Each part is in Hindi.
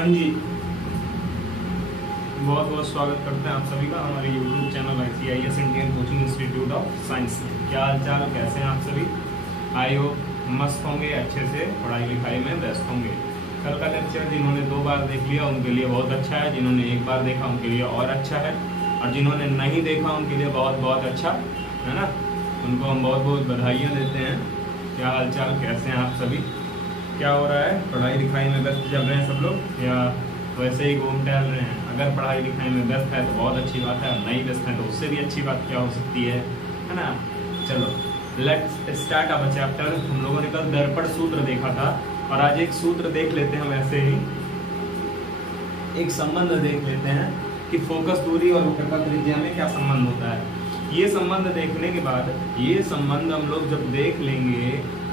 हाँ जी, बहुत बहुत स्वागत करते हैं आप सभी का हमारे YouTube channel ICIS Indian coaching institute of science में। क्या हाल चाल, कैसे हैं आप सभी? आई होप मस्त होंगे, अच्छे से पढ़ाई लिखाई में व्यस्त होंगे। कल का लेक्चर जिन्होंने 2 बार देख लिया उनके लिए बहुत अच्छा है, जिन्होंने 1 बार देखा उनके लिए और अच्छा है, और जिन्होंने नहीं देखा उनके लिए बहुत बहुत अच्छा है ना। उनको हम बहुत बहुत बधाइयाँ देते हैं। क्या हाल चाल, कैसे हैं आप सभी? क्या हो रहा है? पढ़ाई लिखाई में व्यस्त चल रहे हैं सब लोग या वैसे ही घूम टहल रहे हैं? अगर पढ़ाई लिखाई में व्यस्त है तो बहुत अच्छी बात है, और नहीं व्यस्त है तो उससे भी अच्छी बात क्या हो सकती है ना। चलो लेट्स स्टार्ट अवर चैप्टर। हम लोगों ने कल दर्पण सूत्र देखा था, और आज एक सूत्र देख लेते हैं। हम ऐसे ही एक संबंध देख लेते हैं कि फोकस दूरी और वक्रता त्रिज्या में क्या संबंध होता है। ये संबंध देखने के बाद, ये संबंध हम लोग जब देख लेंगे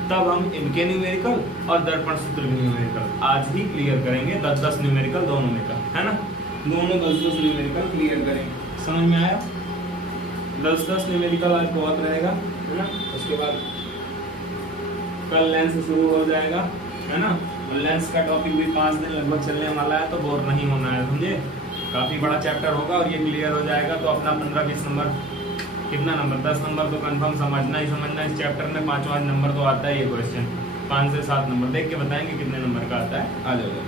तब हम इनके न्यूमेरिकल और दर्पण सूत्र के न्यूमेरिकल आज ही क्लियर करेंगे। 10-10 न्यूमेरिकल दोनों में का है ना, दोनों 10-10 न्यूमेरिकल क्लियर करेंगे। समझ में आया? 10-10 न्यूमेरिकल आज बहुत रहेगा है ना। उसके बाद कल लेंस शुरू हो जाएगा है ना, और लेंस का टॉपिक भी 5 दिन लगभग चलने वाला है, तो बोर नहीं होना है, समझे। काफी बड़ा चैप्टर होगा और ये क्लियर हो जाएगा तो अपना 15-20 नंबर, कितना नंबर, 10 नंबर तो कंफर्म समझना ही समझना। इस चैप्टर में 5वां नंबर तो आता है। ये क्वेश्चन 5 से 7 नंबर देख के बताएंगे कितने नंबर का आता है। आ जाओ।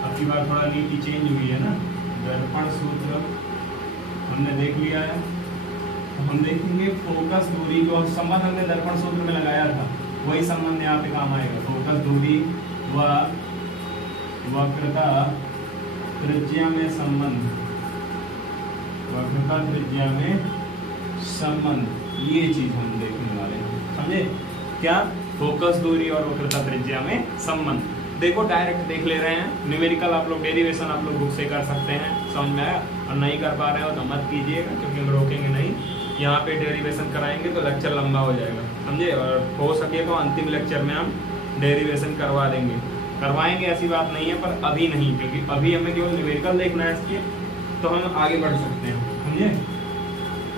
अब की बार थोड़ा नीति चेंज हुई है ना। दर्पण सूत्र हमने देख लिया है, हम देखेंगे फोकस दूरी को। संबंध हमने दर्पण सूत्र में लगाया था, वही संबंध यहाँ पे काम आएगा। फोकस दूरी व वक्रता त्रिज्या में संबंध, वक्रता त्रिज्या में संबंध, ये चीज हम देखने वाले हैं, समझे क्या? फोकस दूरी और वक्रता त्रिज्या में संबंध। देखो डायरेक्ट देख ले रहे हैं। न्यूमेरिकल आप लोग, डेरिवेशन आप लोग बुक से कर सकते हैं। समझ में आया? और नहीं कर पा रहे हो तो मत कीजिएगा, क्योंकि हम रोकेंगे नहीं। यहाँ पे डेरिवेशन कराएंगे तो लेक्चर लंबा हो जाएगा, समझे। और हो सके तो अंतिम लेक्चर में हम डेरिवेशन करवा देंगे, करवाएंगे, ऐसी बात नहीं है, पर अभी नहीं, क्योंकि अभी हमें केवल न्यूमेरिकल देखना है इसलिए, तो हम आगे बढ़ सकते हैं, समझे।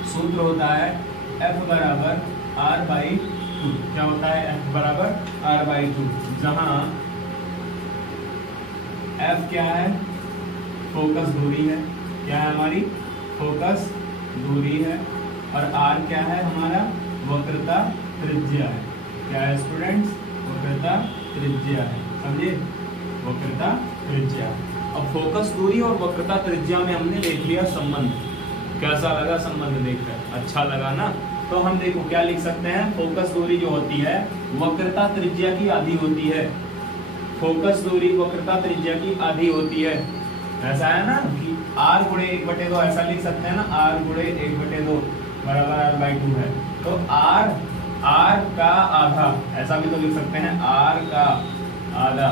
सूत्र होता है F बराबर R/2। क्या होता है? F बराबर R/2, जहां F क्या है? फोकस दूरी है। क्या है हमारी? फोकस दूरी है। और R क्या है हमारा? वक्रता त्रिज्या है। क्या है स्टूडेंट्स? वक्रता त्रिज्या है, समझे, वक्रता त्रिज्या। अब फोकस दूरी और वक्रता त्रिज्या में हमने देख लिया संबंध। कैसा लगा संबंध देखकर? अच्छा लगा ना। तो हम देखो क्या लिख सकते हैं। फोकस दूरी जो होती है वक्रता त्रिज्या की आधी होती है। फोकस दूरी वक्रता त्रिज्या की आधी होती है। ऐसा है ना कि R गुणे 1/2, ऐसा लिख सकते हैं ना, R गुणे 1/2 बराबर R/2 है। तो R का आधा, ऐसा भी तो लिख सकते हैं, R का आधा।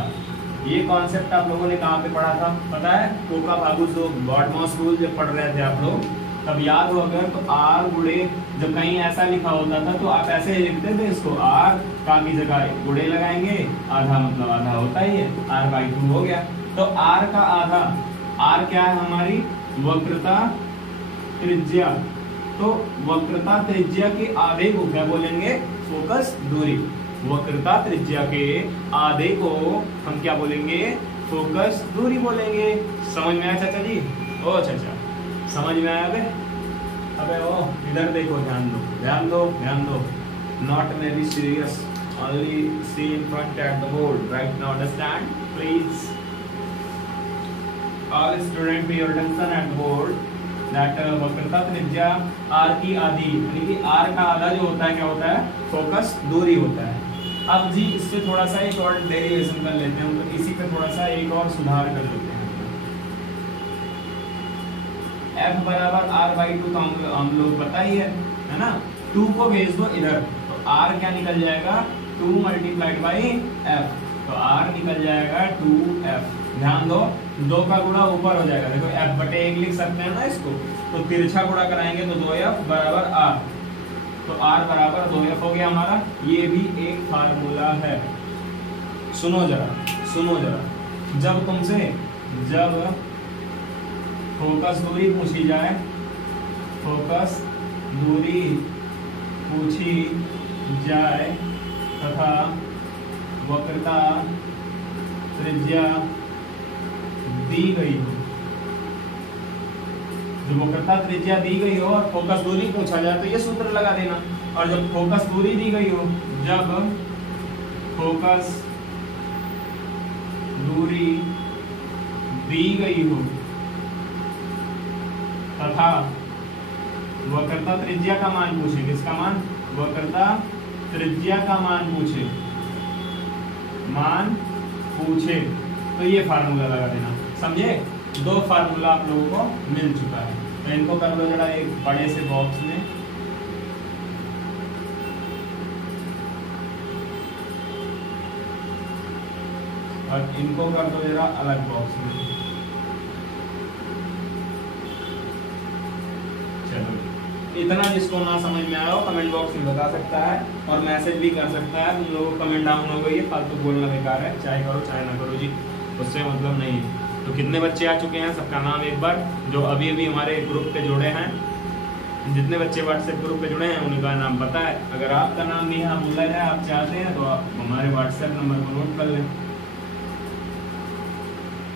ये कॉन्सेप्ट आप लोगों ने कहाँ पे पढ़ा था पता है? कोका भागु जो बॉडमॉस रूल जब पढ़ रहे थे आप लोग, तब याद हो अगर तो R गुणे, जब कहीं ऐसा लिखा होता था तो आप ऐसे लिखते थे इसको, R का की जगह गुणे लगाएंगे, आधा मतलब आधा होता ही है, R/2 हो गया। तो R का आधा, R क्या है हमारी? वक्रता त्रिज्या। तो वक्रता त्रिज्या के आधे को क्या बोलेंगे? फोकस दूरी। वक्रता त्रिज्या के आधे को हम क्या बोलेंगे? फोकस दूरी बोलेंगे। समझ में आया चाचा जी? ओ चाचा समझ में आया? अबे ओ इधर देखो, ध्यान दो ध्यान दो ध्यान दो। Not may be serious, only see in front at the board right now, understand please. All student pay your attention at the board that वक्रता त्रिज्या R की आधी, यानी कि R का आधा जो होता है क्या होता है? फोकस दूरी होता है। अब जी इससे थोड़ा सा एक और डेरिवेशन कर लेते हैं, तो इसी पे थोड़ा सा एक और सुधार कर लेते हैं। F बराबर R/2 तो हम लोग पता ही है ना। 2 को भेज दो इधर तो R क्या निकल जाएगा? 2 × F, तो R निकल जाएगा 2F। ध्यान दो, 2 का गुणा ऊपर हो जाएगा, देखो F/1 लिख सकते हैं ना इसको। तो तिरछा गुणा कराएंगे तो 2F बराबर R, तो R बराबर 2F हो गया हमारा। ये भी एक फार्मूला है। सुनो जरा, जब तुमसे फोकस दूरी पूछी जाए, फोकस दूरी पूछी जाए तथा वक्रता त्रिज्या दी गई हो, जब वक्रता त्रिज्या दी गई हो और फोकस दूरी पूछा जाए तो ये सूत्र लगा देना। और जब फोकस दूरी दी गई हो, जब फोकस दूरी दी गई हो तथा वक्रता त्रिज्या का मान पूछे, किसका मान, वक्रता त्रिज्या का मान पूछे तो ये फार्मूला लगा देना। समझे, दो फार्मूला आप लोगों को मिल चुका है। तो इनको कर लो जरा एक बड़े से बॉक्स में, और इनको कर दो जरा अलग बॉक्स में। चलो, इतना जिसको ना समझ में आया हो कमेंट बॉक्स में बता सकता है और मैसेज भी कर सकता है। तुम लोगों को कमेंट डाउन हो गई है, फालतू बोलना बेकार है, चाहे करो चाहे ना करो जी, उससे मतलब नहीं है। तो कितने बच्चे आ चुके हैं, सबका नाम एक बार, जो अभी अभी हमारे ग्रुप पे जुड़े हैं, जितने बच्चे व्हाट्सएप ग्रुप पे जुड़े हैं उनका नाम पता है। अगर आपका नाम भी यहाँ बोला जाए, आप चाहते हैं तो आप हमारे व्हाट्सएप नंबर को नोट कर लें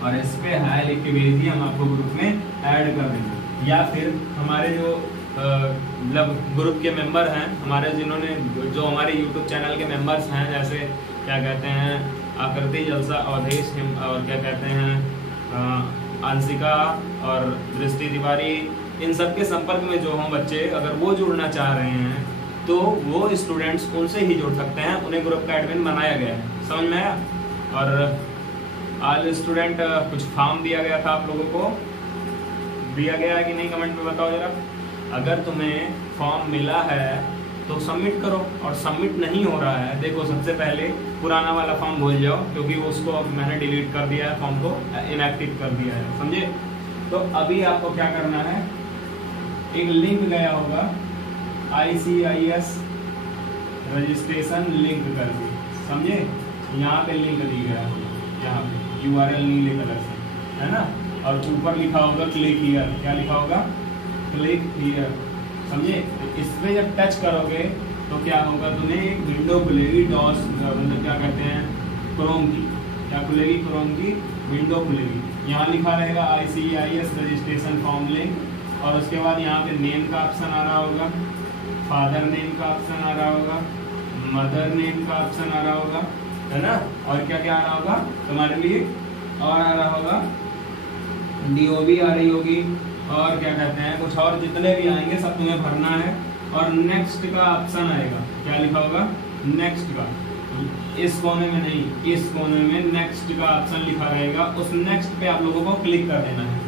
और इस पे हाय लिख के भेज दिए, हम आपको ग्रुप में ऐड कर देंगे। या फिर हमारे जो मतलब ग्रुप के मेंबर हैं हमारे, जिन्होंने जो हमारे यूट्यूब चैनल के मेंबर्स हैं, जैसे क्या कहते हैं आकृति जलसा अवधेश और क्या कहते हैं अंशिका और दृष्टि तिवारी, इन सब के संपर्क में जो हों बच्चे, अगर वो जुड़ना चाह रहे हैं तो वो स्टूडेंट्स उनसे ही जुड़ सकते हैं, उन्हें ग्रुप का एडमिन बनाया गया है। समझ में आया। और आज स्टूडेंट कुछ फॉर्म दिया गया था, आप लोगों को दिया गया है कि नहीं, कमेंट में बताओ जरा। अगर तुम्हें फॉर्म मिला है तो सबमिट करो, और सबमिट नहीं हो रहा है, देखो सबसे पहले पुराना वाला फॉर्म भूल जाओ, क्योंकि उसको अब मैंने डिलीट कर दिया है, फॉर्म को इनएक्टिव कर दिया है, समझे। तो अभी आपको क्या करना है, एक लिंक गया होगा ICIS रजिस्ट्रेशन लिंक कर दी, समझे। यहाँ पे लिंक दी गया होगा, यहाँ पे URL नीले कलर से, है ना, और ऊपर लिखा होगा क्लिक हियर। क्या लिखा होगा, क्लिक हियर, समझे। इस पे जब टच करोगे तो क्या होगा, तुम्हें एक विंडो खुलेगी, डॉस मतलब क्या कहते हैं क्रोम की, क्या खुलेगी, क्रोम की विंडो खुलेगी। यहाँ लिखा रहेगा ICIS रजिस्ट्रेशन फॉर्म लिंक, और उसके बाद यहाँ पे नेम का ऑप्शन आ रहा होगा, फादर नेम का ऑप्शन आ रहा होगा, मदर नेम का ऑप्शन आ रहा होगा, है ना। और क्या क्या आ रहा होगा तुम्हारे लिए, और आ रहा होगा DOB आ रही होगी, और क्या कहते हैं कुछ और जितने भी आएंगे सब तुम्हें भरना है। और नेक्स्ट का ऑप्शन आएगा, क्या लिखा होगा, नेक्स्ट का, इस कोने में नहीं, इस कोने में नेक्स्ट का ऑप्शन लिखा रहेगा। उस नेक्स्ट पे आप लोगों को क्लिक कर देना है,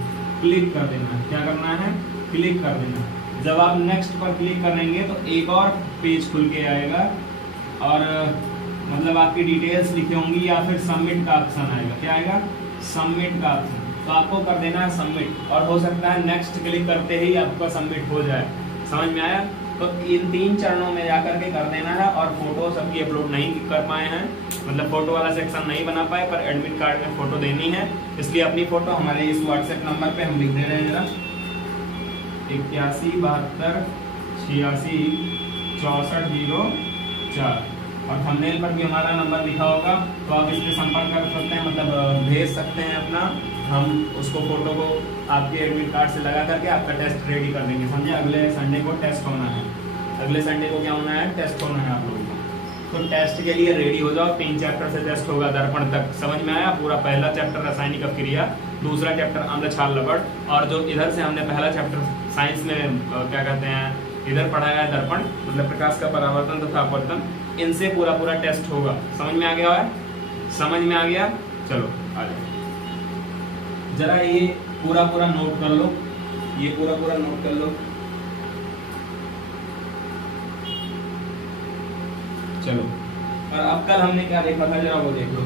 क्लिक कर देना है। क्या करना है, क्लिक कर देना है। जब आप नेक्स्ट पर क्लिक करेंगे तो एक और पेज खुल के आएगा, और मतलब आपकी डिटेल्स लिखी होंगी, या फिर सबमिट का ऑप्शन आएगा। क्या आएगा, सबमिट का ऑप्शन, तो आपको कर देना है सबमिट, और हो सकता है नेक्स्ट क्लिक करते ही आपका सबमिट हो जाए। समझ में आया। तो इन 3 चरणों में जाकर के कर देना है। और फोटो सबकी अपलोड नहीं कर पाए हैं, मतलब फोटो वाला सेक्शन नहीं बना पाए, पर एडमिट कार्ड में फोटो देनी है, इसलिए अपनी फोटो हमारे इस व्हाट्सएप नंबर पे हम लिख दे रहे हैं जरा, 81 72 86 64 04, और थंबनेल पर भी हमारा नंबर लिखा होगा, तो आप इस पे संपर्क कर सकते हैं, मतलब भेज सकते हैं अपना, हम उसको फोटो को आपके एडमिट कार्ड से लगा करके आपका टेस्ट रेडी कर देंगे, समझे। अगले संडे को टेस्ट होना है, अगले संडे को क्या होना है, टेस्ट होना है आप लोगों को। तो टेस्ट के लिए रेडी हो जाओ, 3 चैप्टर से टेस्ट होगा दर्पण तक, समझ में आया। पूरा पहला चैप्टर रासायनिक अपक्रिया, दूसरा चैप्टर अम्ल क्षार लवण, और जो इधर से हमने पहला चैप्टर साइंस में क्या कहते हैं इधर पढ़ाया है दर्पण, मतलब प्रकाश का परावर्तन तथा अपवर्तन, इनसे पूरा पूरा टेस्ट होगा। समझ में आ गया है, समझ में आ गया। चलो आ जाओ, जरा ये पूरा पूरा नोट कर लो, ये पूरा पूरा नोट कर लो। चलो, और अब कल हमने क्या देखा था, जरा वो देख लो।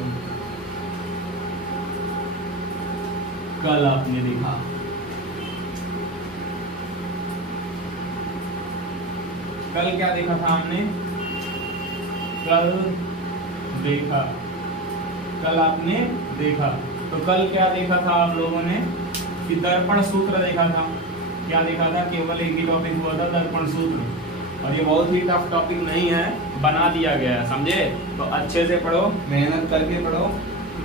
कल आपने देखा, कल क्या देखा था हमने, कल देखा, कल आपने देखा, तो कल क्या देखा था आप लोगों ने कि दर्पण सूत्र देखा था। क्या देखा था, केवल एक ही टॉपिक हुआ था, दर्पण सूत्र, और ये बहुत ही टफ टॉपिक नहीं है, बना दिया गया है, समझे। तो अच्छे से पढ़ो, मेहनत करके पढ़ो,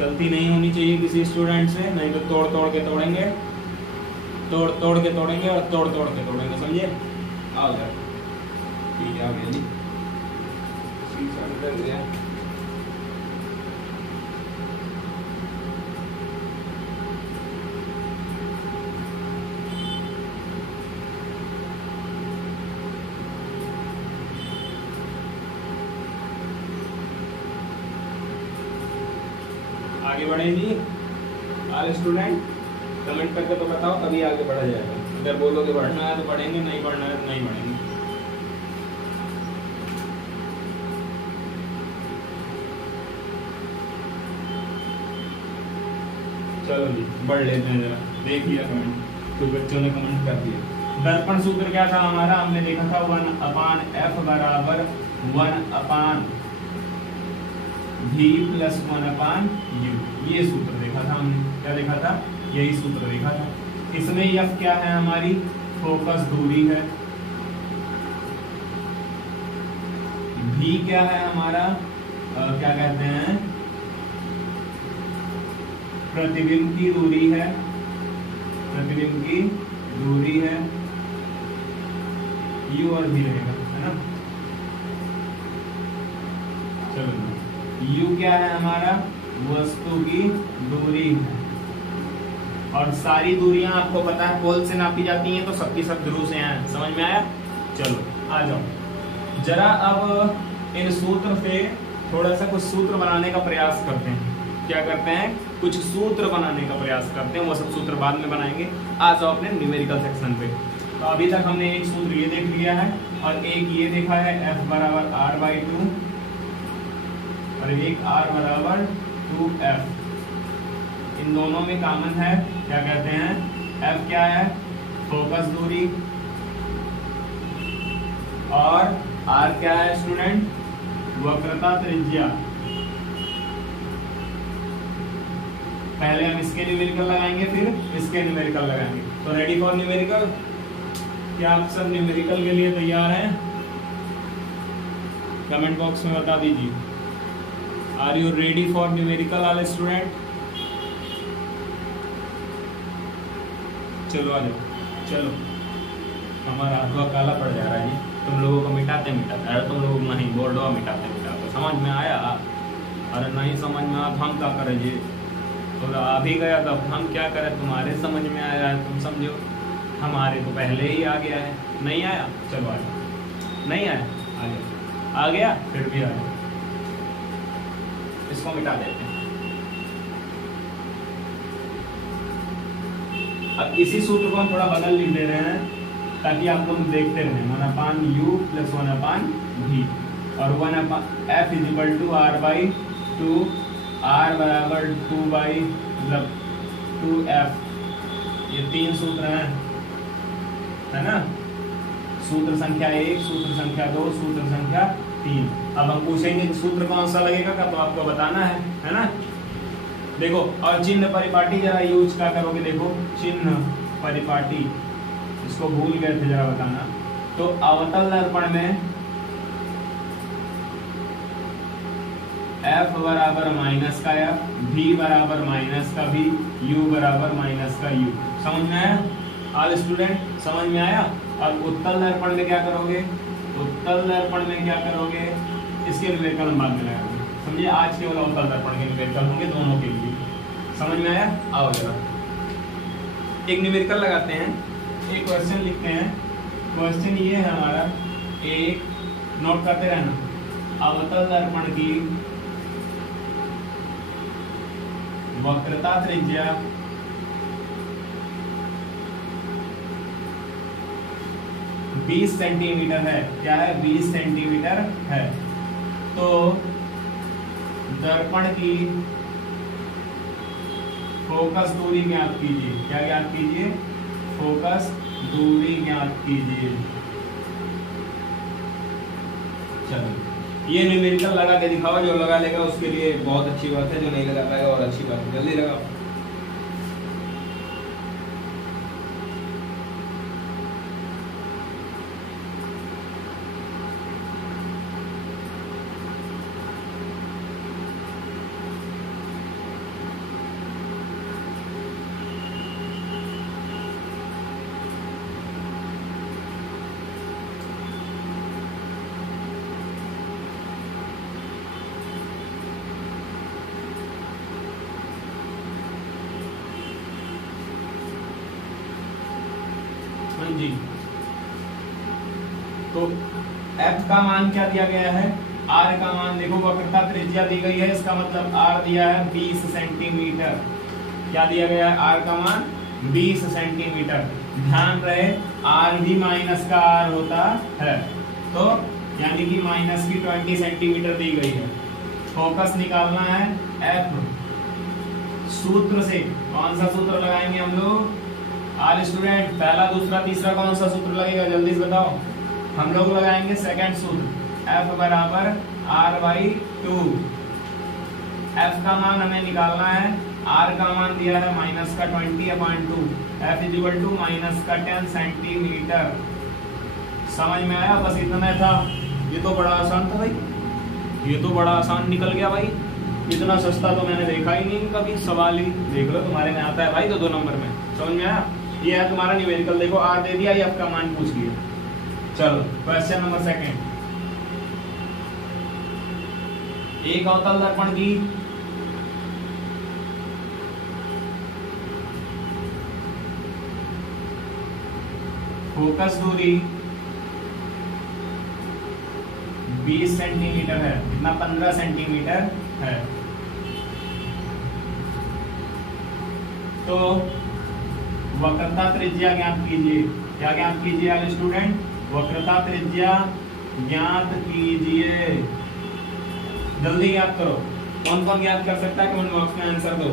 गलती नहीं होनी चाहिए किसी स्टूडेंट से, नहीं तो तोड़ तोड़ के तोड़ेंगे, तोड़ तोड़ के तोड़ेंगे और तोड़ तोड़ के तोड़ेंगे, समझे? आओ जाए, ठीक है, आ गया जी। आगे बढ़े जी। आगे स्टूडेंट कमेंट करके तो बताओ, तभी आगे बढ़ा जाएगा। अगर बोलोगे बढ़ना है तो पढ़ेंगे, नहीं बढ़ना है तो नहीं बढ़ेंगे। चलो जी बढ़ लेते हैं जरा। देख लिया कमेंट, तो बच्चों ने कमेंट कर दिया। दर्पण सूत्र क्या था हमारा? हमने देखा था 1/f बराबर 1/v प्लस 1/u। ये सूत्र देखा था हमने। क्या देखा था? यही सूत्र देखा था। इसमें f क्या है? हमारी फोकस दूरी है। v क्या है हमारा? क्या कहते हैं? प्रतिबिंब की दूरी है। प्रतिबिंब की दूरी है। u और v रहेगा, है ना? चलो, u क्या है हमारा? वस्तु की दूरी है। और सारी दूरियां आपको पता है पोल से नापी जाती हैं, तो सबकी सब ध्रुव से हैं। समझ में आया? चलो आ जाओ जरा। अब इन सूत्र से थोड़ा सा कुछ सूत्र बनाने का प्रयास करते हैं। क्या करते हैं? कुछ सूत्र बनाने का प्रयास करते हैं। वो सब सूत्र बाद में बनाएंगे। आ जाओ अपने न्यूमेरिकल सेक्शन पे। तो अभी तक हमने एक सूत्र ये देख लिया है और एक ये देखा है F बराबर r/2 और एक r बराबर 2f। इन दोनों में कॉमन है, क्या कहते हैं? F क्या है? फोकस दूरी। और R क्या है स्टूडेंट? वक्रता त्रिज्या। पहले हम इसके न्यूमेरिकल लगाएंगे, फिर इसके न्यूमेरिकल लगाएंगे। तो रेडी फॉर न्यूमेरिकल? क्या आप सब न्यूमेरिकल के लिए तैयार हैं? कमेंट बॉक्स में बता दीजिए। Are you ready for numerical all student? चलो आ जाओ। चलो, हमारा हाथवा काला पड़ जा रहा है जी। तुम लोगों को मिटाते मिटाते, अरे तुम लोग नहीं बोल दो, मिटाते मिटाते। समझ में आया? अरे नहीं समझ में आया तो हम क्या करें जी? तो आ भी गया तो हम क्या करें? तुम्हारे समझ में आया है, तुम समझो। हमारे तो पहले ही आ गया है। नहीं आया? चलो आ जाओ। नहीं आया? आ गया। आ गया? फिर भी आ जाओ। इसको मिटा देते हैं। अब इसी सूत्र को हम थोड़ा बदल लिख दे रहे हैं ताकि आप लोग देखते रहें। 1/u प्लस 1/v और 1/f is equal to r/2। r बराबर 2/2f। ये तीन सूत्र हैं, है ना? सूत्र संख्या 1, सूत्र संख्या 2, सूत्र संख्या 3। अब हम पूछेंगे कि सूत्र कौन सा लगेगा का, तो आपको बताना है ना? देखो, और चिन्ह परिपाटी जरा यूज क्या करोगे? देखो, चिन्ह परिपाटी, इसको भूल गए थे, जरा बताना। तो अवतल दर्पण में F बराबर माइनस का F, V बराबर माइनस का V, U बराबर माइनस का U। समझ में आया? ऑल स्टूडेंट समझ में आया? अब उत्तल दर्पण में क्या करोगे? उत्तल दर्पण में क्या करोगे? इसके न्यूमेरिकल हम बाद में लगाएंगे। समझिए, आज केवल अवतल दर्पण के न्यूमेरिकल होंगे दोनों के लिए। समझ में आया? आओ जरा एक न्यूमेरिकल लगाते हैं, एक क्वेश्चन लिखते हैं। क्वेश्चन ये है हमारा, एक नोट करते रहना। अवतल दर्पण की वक्रता त्रिज्या 20 सेंटीमीटर है। क्या है? 20 सेंटीमीटर है। तो दर्पण की फोकस दूरी ज्ञात कीजिए। क्या ज्ञात कीजिए? फोकस दूरी ज्ञात कीजिए। चलो, ये न्यूमेरिकल लगा के दिखाओ। जो लगा लेगा उसके लिए बहुत अच्छी बात है, जो नहीं लगा पाएगा और अच्छी बात है। जल्दी लगाओ। जी, तो f का मान क्या दिया गया है, r का मान देखो, वक्रता त्रिज्या दी गई है, इसका मतलब r दिया है 20 सेंटीमीटर। क्या दिया गया है, r का मान 20 सेंटीमीटर। ध्यान रहे r भी माइनस का r होता है, तो यानी कि माइनस की 20 सेंटीमीटर दी गई है। फोकस निकालना है f, सूत्र से कौन सा सूत्र लगाएंगे हम लोग, आल स्टूडेंट, पहला दूसरा तीसरा कौन सा सूत्र लगेगा, जल्दी से बताओ। हम लोग लगाएंगे सेकंड सूत्र, f बराबर r/2। f का मान हमें निकालना है, r का मान दिया है माइनस का 20/2, f इक्वल टू माइनस का 10 सेंटीमीटर। समझ में आया, बस इतना था। ये तो बड़ा आसान था भाई, ये तो बड़ा आसान निकल गया भाई, इतना सस्ता तो मैंने देखा ही नहीं कभी। सवाल ही देख लो, तुम्हारे में आता है भाई, तो 2 नंबर में। समझ में आया, ये है तुम्हारा न्यूमेरिकल। देखो r दे दिया, ये f का मान पूछ लिया। चलो क्वेश्चन नंबर सेकंड, एक अवतल दर्पण की फोकस दूरी 20 सेंटीमीटर है, कितना, 15 सेंटीमीटर है। तो वक्रता त्रिज्या ज्ञात कीजिए। क्या ज्ञात कीजिए आगे स्टूडेंट, वक्रता त्रिज्या ज्ञात कीजिए। जल्दी ज्ञात करो, कौन कौन ज्ञात कर सकता है, कमेंट बॉक्स में आंसर दो।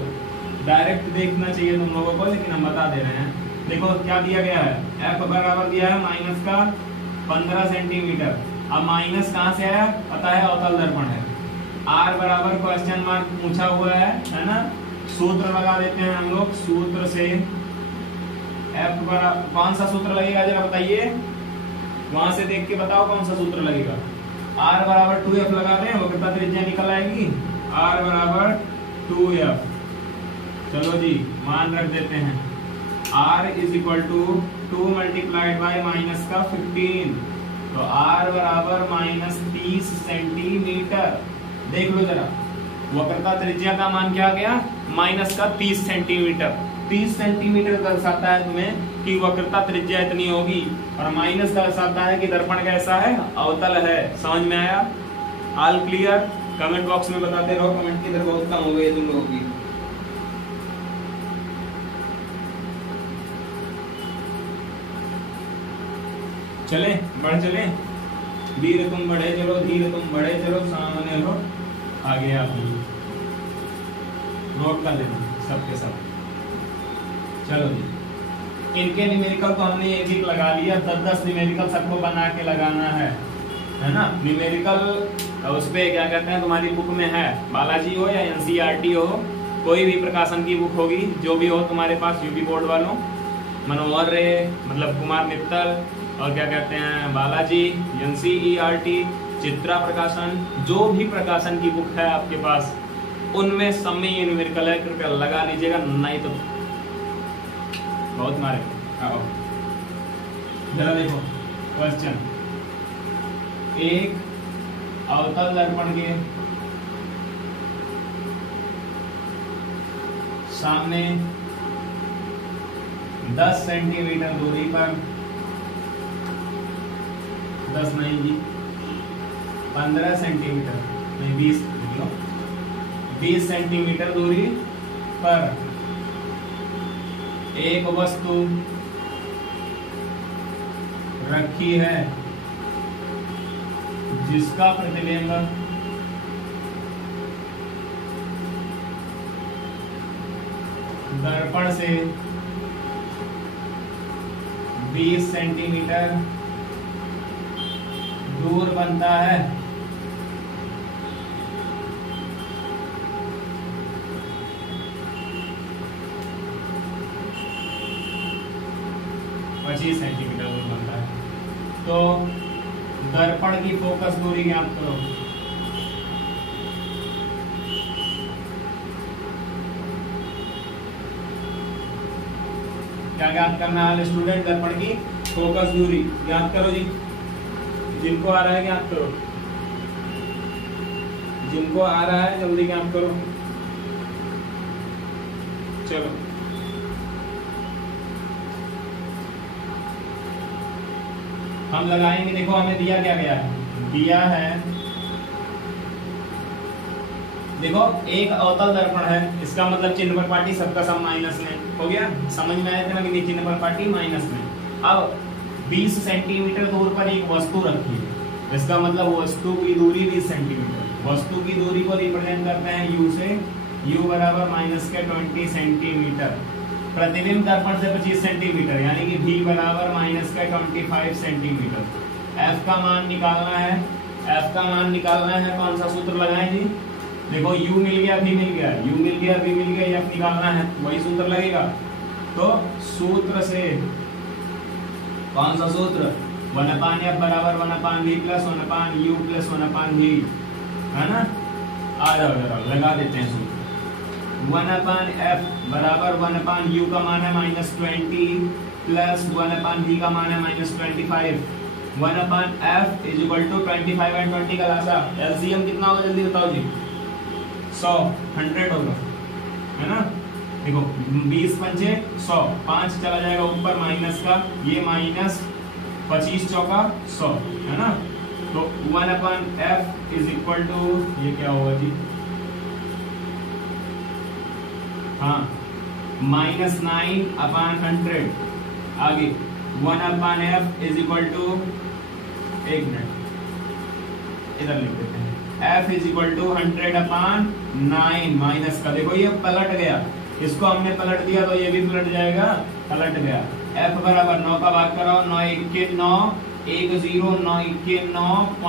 डायरेक्ट देखना चाहिए तुम लोगों को, लेकिन हम बता दे रहे हैं। देखो क्या दिया गया है, f बराबर दिया है माइनस का 15 सेंटीमीटर। अब माइनस कहां से आया, पता है, अवतल दर्पण है। r बराबर क्वेश्चन मार्क पूछा हुआ है ना, सूत्र लगा देते हैं हम लोग। सूत्र से f बराबर, कौन सा सूत्र लगेगा जरा बताइए, वहां से देख के बताओ कौन सा सूत्र लगेगा। r बराबर 2f लगा दें, वक्रता त्रिज्या निकल आएगी, r बराबर 2f। चलो जी, मान रख देते हैं, r is equal to 2 multiplied by minus का 15, तो r बराबर माइनस 30 सेंटीमीटर। देख लो जरा, वक्रता त्रिज्या का मान क्या आ गया, माइनस का 30 सेंटीमीटर। 30 सेंटीमीटर दर्शाता है तुम्हें कि वक्रता त्रिज्या इतनी होगी, और माइनस दर्शाता है कि दर्पण कैसा है, अवतल है। समझ में आया, ऑल क्लियर। कमेंट बॉक्स में बताते रहो, कमेंट की इधर बहुत कम हो गई तुम लोगों की। चले, बढ़ चले, वीर तुम बढ़े चलो, धीरे तुम बढ़े चलो, सामने हो, आगे आप नोट कर लेना सबके सब। चलो जी, इनके न्यूमेरिकल तो हमने एक लगा लिया, 10-10 न्यूमेरिकल सबको बना के लगाना है ना। न्यूमेरिकल उस पे क्या कहते हैं, तुम्हारी बुक में है, बालाजी हो या एनसीईआरटी हो, कोई भी प्रकाशन की बुक होगी, जो भी हो तुम्हारे पास, यूपी बोर्ड वालों, मनोहर रे, मतलब कुमार मित्तल, और क्या कहते हैं बालाजी, एनसीईआरटी, चित्रा प्रकाशन, जो भी प्रकाशन की बुक है आपके पास, उनमें सब में ये न्यूमेरिकल है, कृपया लगा लीजिएगा, नहीं तो बहुत मारे। आओ जरा देखो क्वेश्चन, एक अवतल दर्पण के सामने 10 सेंटीमीटर दूरी पर, 10 नहीं जी, 15 सेंटीमीटर नहीं, 20 सेंटीमीटर दूरी पर एक वस्तु रखी है जिसका प्रतिबिंब दर्पण से 20 सेंटीमीटर दूर बनता है। पच्चीस सेंटीमीटर दूर बनता है। तो दर्पण की फोकस दूरी ज्ञात करो। क्या ज्ञात करना है स्टूडेंट, दर्पण की फोकस दूरी ज्ञात करो जी। जिनको आ रहा है ज्ञात करो, जिनको आ रहा है जल्दी ज्ञात करो। चलो हम लगाएंगे, देखो हमें दिया क्या गया है, दिया है देखो एक अवतल दर्पण है, इसका मतलब चिन्ह पर पाटी सबका सब माइनस में हो गया, समझ में आया था कि चिन्ह पर पाटी माइनस में। अब 20 सेंटीमीटर दूर पर एक वस्तु रखी है, इसका मतलब वस्तु की दूरी 20 सेंटीमीटर, वस्तु की दूरी को रिप्रेजेंट करते हैं u से, u बराबर माइनस के 20 सेंटीमीटर, प्रतिबिंब दर्पण से 25 सेंटीमीटर यानी कि v बराबर माइनस का 25 सेंटीमीटर। f का मान निकालना है, f का मान निकालना है, कौन सा सूत्र लगाएं जी, देखो u मिल गया, v मिल गया, u मिल गया, v मिल गया, f निकालना है, वही सूत्र लगेगा। तो सूत्र से कौन सा सूत्र, 1/f बराबर 1/v plus 1/u plus 1/v, है ना। आ जाओ जरा लगा देते हैं सूत्र, 1/f बराबर 1/u का मान है -20 प्लस 1/v का मान है -25, 1/f is equal to 25 and 20 का लासा, एलसीएम कितना होगा जल्दी बताओ जी, 100 होगा, है ना। देखो 20 पंचे 100, 5 चला जाएगा ऊपर माइनस का, ये माइनस 25 चौका 100, है ना। तो 1/f इज इक्वल टू ये क्या होगा जी, हाँ -9/100, आगे 1/f इज इक्वल टू, एक मिनट इधर लिख देते हैं, f is equal to 100/9 minus का, देखो ये पलट गया, इसको हमने पलट दिया तो ये भी पलट जाएगा, पलट गया। f बराबर 9 का भाग कराओ, 9 1 9 1 0 9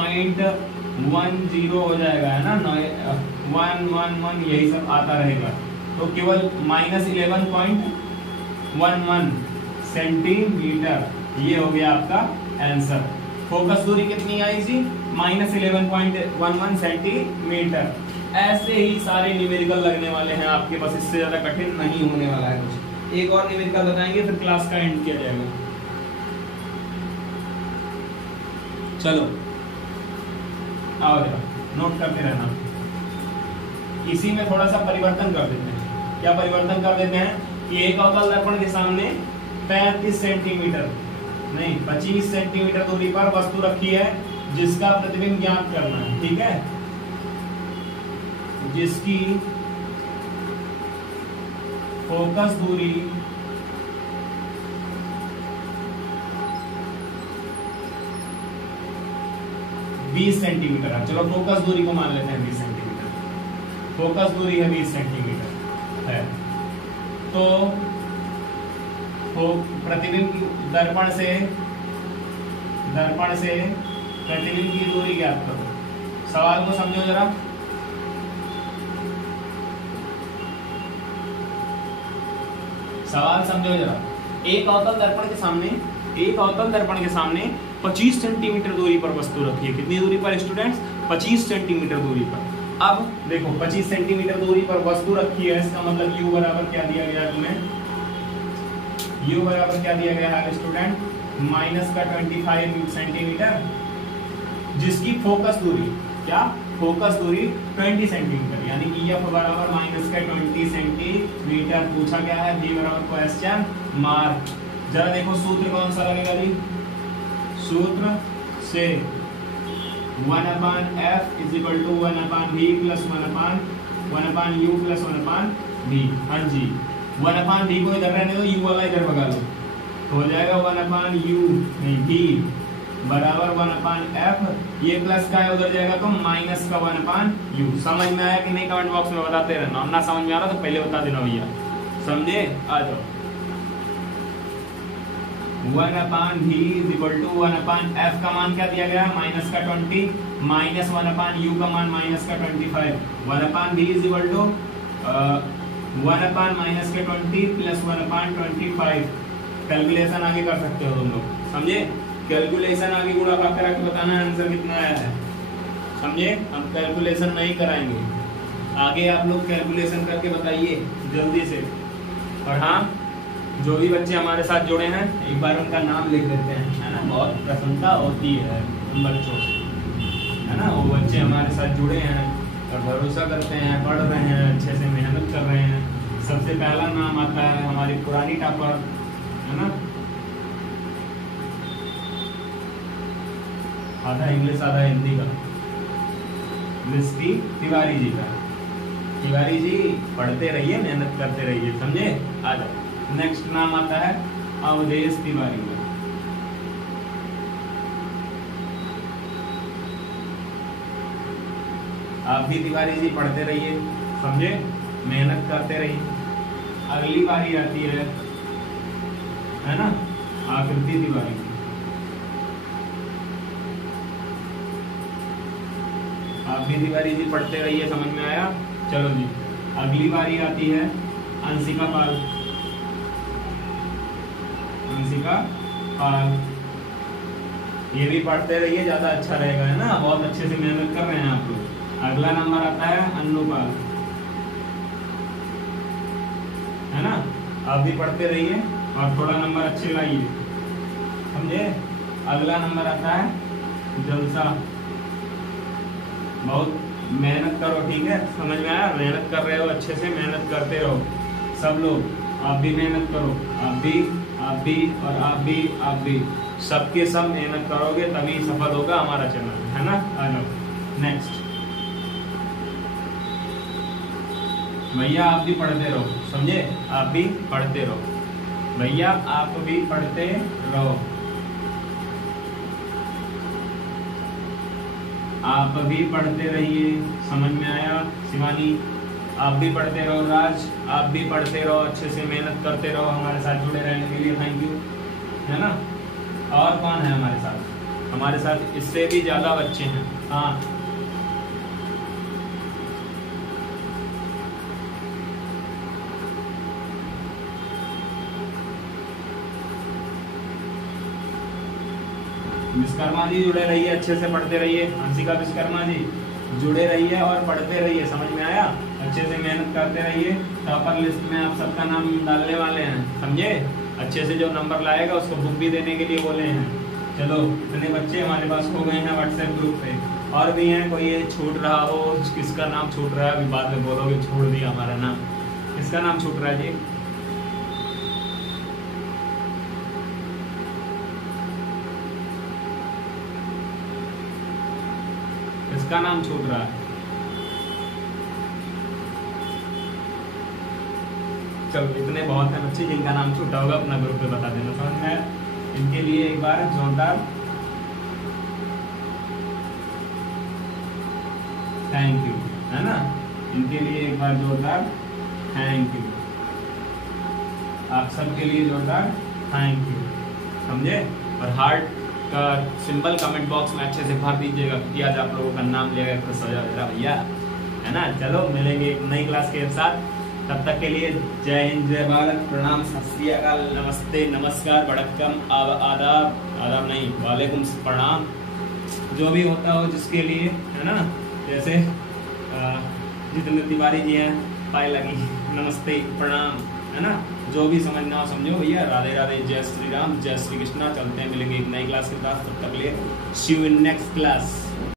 1 9.10 हो जाएगा, है ना, 1 1 1 यही सब आता रहेगा, तो केवल -11.11 सेंटीमीटर, ये हो गया आपका आंसर। फोकस दूरी कितनी आई जी, -11.11 सेंटीमीटर। ऐसे ही सारे न्यूमेरिकल लगने वाले हैं आपके पास, इससे ज्यादा कठिन नहीं होने वाला है कुछ। एक और न्यूमेरिकल बताएंगे फिर क्लास का एंड किया जाएगा। चलो आओ जरा नोट करते रहना, इसी में थोड़ा सा परिवर्तन कर देते हैं। क्या परिवर्तन कर देते हैं कि एक अवतल दर्पण के सामने 35 सेंटीमीटर नहीं 25 सेंटीमीटर दूरी पर वस्तु रखी है जिसका प्रतिबिंब ज्ञात करना है, ठीक है, जिसकी फोकस दूरी 20 सेंटीमीटर है। चलो फोकस दूरी को मान लेते हैं 20 सेंटीमीटर, फोकस दूरी है 20 सेंटीमीटर है, तो प्रतिबिंब दर्पण से प्रतिबिंब की दूरी ज्ञात करो। सवाल को समझो जरा, सवाल समझो जरा। एक अवतल दर्पण के सामने 25 सेंटीमीटर दूरी पर वस्तु रखी है। कितनी दूरी पर स्टूडेंट्स, 25 सेंटीमीटर दूरी पर। अब देखो 25 सेंटीमीटर दूरी पर वस्तु रखी है, इसका मतलब u बराबर क्या दिया गया है तुम्हें, u बराबर क्या दिया गया है स्टूडेंट, -25 सेंटीमीटर, जिसकी फोकस दूरी क्या, फोकस दूरी 20 सेंटीमीटर, यानी कि f बराबर -20 सेंटीमीटर पूछा गया है। v बराबर क्वेश्चन मार्क। जरा देखो सूत्र कौन सा लगेगा जी, सूत्र से 1/f is equal to 1/v plus 1/u plus 1/v। हाँ जी 1/v को इधर रहने दो, u वाला इधर भगा लो, तो हो जाएगा 1/u नहीं v बराबर 1/f, ये प्लस का है उधर जाएगा तो माइनस का 1/u। समझ में आया कि नहीं, कमेंट बॉक्स में बताते रहना, ना समझ में आ रहा तो पहले बता देना भैया, समझे। आ जाओ 1/v is equal to 1/f का मान क्या दिया गया है, माइनस का 20 माइनस 1/u का मान माइनस का 25, 1/v is equal to 1/-20 plus 1/25। Calculation आगे कर सकते हो तुम लोग, समझे, कैलकुलेशन आगे गुणा भाग करा के बताना आंसर कितना आया है, समझे। हम कैलकुलेशन नहीं कराएंगे, आगे आप लोग कैलकुलेशन करके बताइए जल्दी से। और हाँ, जो भी बच्चे हमारे साथ जुड़े हैं एक बार उनका नाम लिख देते हैं, है ना, बहुत प्रसन्नता होती है उन बच्चों से, है ना। वो बच्चे हमारे साथ जुड़े हैं और भरोसा करते हैं, पढ़ रहे हैं, अच्छे से मेहनत कर रहे हैं। सबसे पहला नाम आता है हमारी पुरानी टॉपर, है ना, आधा इंग्लिश आधा हिंदी का, दृष्टि तिवारी जी का। तिवारी जी पढ़ते रहिए, मेहनत करते रहिए, समझे। आ जाओ, नेक्स्ट नाम आता है अवधेश तिवारी का। आप भी तिवारी जी पढ़ते रहिए, समझे, मेहनत करते रहिए। अगली बारी आती है ना, आकृति तिवारी की। आप भी तिवारी जी पढ़ते रहिए, समझ में आया। चलो जी, अगली बारी आती है अंशिका पाल। अंशिका पाल, ये भी पढ़ते रहिए, ज्यादा अच्छा रहेगा, है ना, बहुत अच्छे से मेहनत कर रहे हैं आप लोग। अगला नंबर आता है अन्नू पाल, है ना। आप भी पढ़ते रहिए और थोड़ा नंबर अच्छे लाइए, समझे। अगला नंबर आता है जलसा। बहुत मेहनत करो, ठीक है, समझ में आया। मेहनत कर रहे हो, अच्छे से मेहनत करते रहो सब लोग। आप भी मेहनत करो, आप भी, आप भी और आप भी, आप भी, सबके सब मेहनत करोगे तभी सफल होगा हमारा चैनल, है ना। आ जाओ नेक्स्ट। भैया आप भी पढ़ते रहो, समझे, आप भी पढ़ते रहो भैया, आप भी पढ़ते रहो, आप भी पढ़ते रहिए, समझ में आया। शिवानी आप भी पढ़ते रहो। राज आप भी पढ़ते रहो, अच्छे से मेहनत करते रहो, हमारे साथ जुड़े रहने के लिए थैंक यू, है ना। और कौन है हमारे साथ? हमारे साथ इससे भी ज्यादा बच्चे हैं। हाँ, विश्वकर्मा जी जुड़े रहिए, अच्छे से पढ़ते रहिए। हंसिका विश्वकर्मा जी जुड़े रहिए और पढ़ते रहिए, समझ में आया। अच्छे से मेहनत करते रहिए। टॉपर लिस्ट में आप सबका नाम डालने वाले हैं, समझे। अच्छे से जो नंबर लाएगा उसको बुक भी देने के लिए बोले हैं। चलो, इतने बच्चे हमारे पास हो गए हैं व्हाट्सएप ग्रुप पे। और भी हैं, कोई ये छूट रहा हो, किसका नाम छूट रहा है अभी बाद में बोलोगे छोड़ दिया हमारा नाम। किसका नाम छूट रहा है जी? इसका नाम छूट रहा है। चलो, इतने बहुत हैं बच्चे जिनका नाम छूटा होगा, अपना ग्रुप पे बता देना, समझ में। इनके लिए एक बार जोरदार थैंक यू, है ना। इनके लिए एक बार जोरदार थैंक यू, आप सबके लिए जोरदार थैंक यू, समझे। और हार्ट का सिंबल कमेंट बॉक्स में अच्छे से भर दीजिएगा, क्योंकि आज आप लोगों का नाम लिया खुश हो जाएगा भैया, है ना। चलो, मिलेंगे एक नई क्लास के साथ, तब तक के लिए जय हिंद, जय भारत, प्रणाम, सत श्री अकाल, नमस्ते, नमस्कार, वड़क्कम, आदाब, आदाब नहीं, वालेकुम प्रणाम, जो भी होता हो जिसके लिए, है ना। जैसे जितने तिवारी जी हैं, पाए लगी, नमस्ते, प्रणाम, है ना। जो भी समझना हो समझो भैया। राधे राधे, जय श्री राम, जय श्री कृष्णा। चलते हैं, मिलेंगे एक नई क्लास के साथ, तब तक लिए सी यू इन नेक्स्ट क्लास।